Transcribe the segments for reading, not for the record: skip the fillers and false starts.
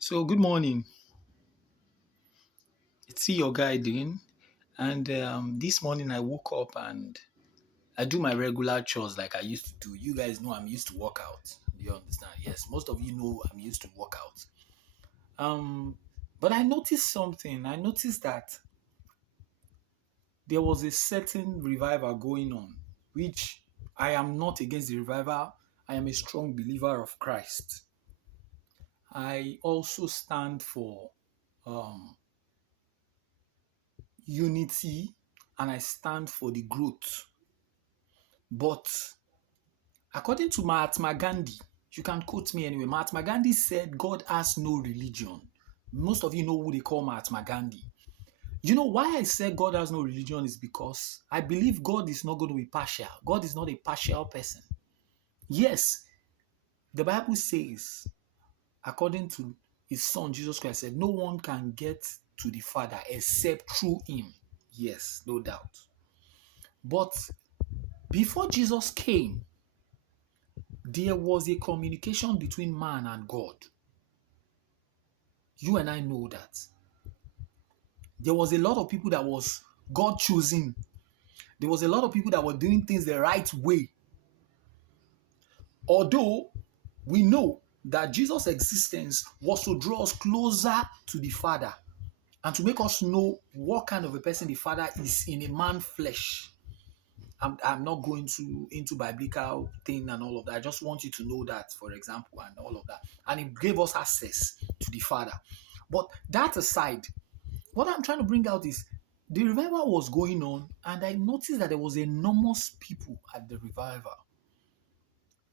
So good morning. It's your guy doing, and this morning I woke up and I do my regular chores like I used to do. You guys know I'm used to work out. Do you understand? Yes, most of you know I'm used to work out. Um, but I noticed something. I noticed that there was a certain revival going on, which I am not against the revival. I am a strong believer of Christ. I also stand for um, unity and I stand for the growth. But according to Mahatma Gandhi, you can quote me anyway. Mahatma Gandhi said God has no religion. Most of you know who they call Mahatma Gandhi. You know why I said God has no religion is because I believe God is not going to be partial. God is not a partial person. Yes, the Bible says, according to his son Jesus Christ, said, no one can get to the Father except through him. Yes, no doubt. But before Jesus came, there was a communication between man and God. You and I know that. There was a lot of people that was God choosing. There was a lot of people that were doing things the right way. Although we know that Jesus' existence was to draw us closer to the Father and to make us know what kind of a person the Father is in a man flesh. I'm not going into biblical thing and all of that. I just want you to know that, for example, and all of that. And it gave us access to the Father. But that aside, what I'm trying to bring out is the revival was going on, and I noticed that there was enormous people at the revival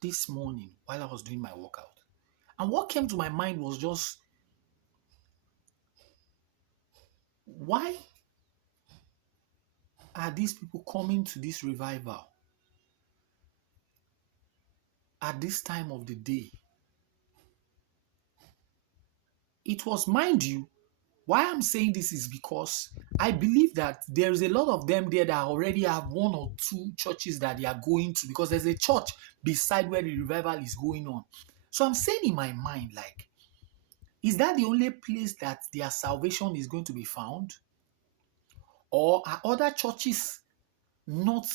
this morning while I was doing my workout. And what came to my mind was just, why are these people coming to this revival at this time of the day? It was, mind you, why I'm saying this is because I believe that there is a lot of them there that already have one or two churches that they are going to, because there's a church beside where the revival is going on. So I'm saying in my mind, like, is that the only place that their salvation is going to be found? Or are other churches not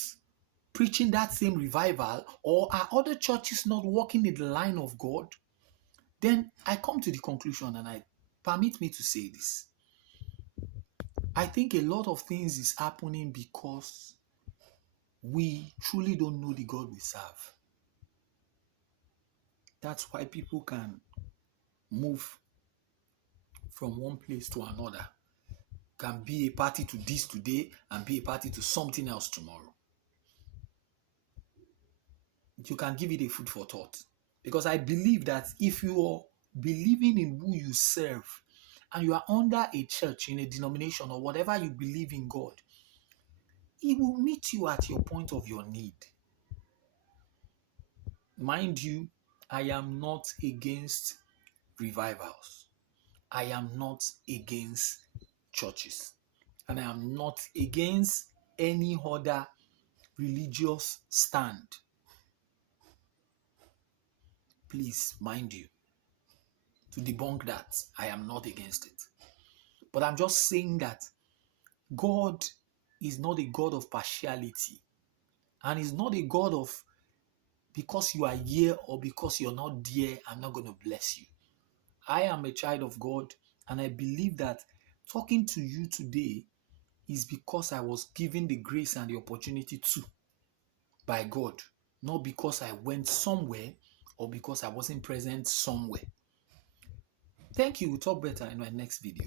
preaching that same revival? Or are other churches not walking in the line of God? Then I come to the conclusion, and I permit me to say this. I think a lot of things is happening because we truly don't know the God we serve. That's why people can move from one place to another, can be a party to this today and be a party to something else tomorrow. You can give it a food for thought. Because I believe that if you are believing in who you serve and you are under a church, in a denomination, or whatever you believe in God, He will meet you at your point of your need. Mind you, I am not against revivals. I am not against churches. And I am not against any other religious stand. Please, mind you, to debunk that, I am not against it. But I'm just saying that God is not a God of partiality. And He's not a God of, because you are here or because you're not there, I'm not going to bless you. I am a child of God, and I believe that talking to you today is because I was given the grace and the opportunity to by God, not because I went somewhere or because I wasn't present somewhere. Thank you. We'll talk better in my next video.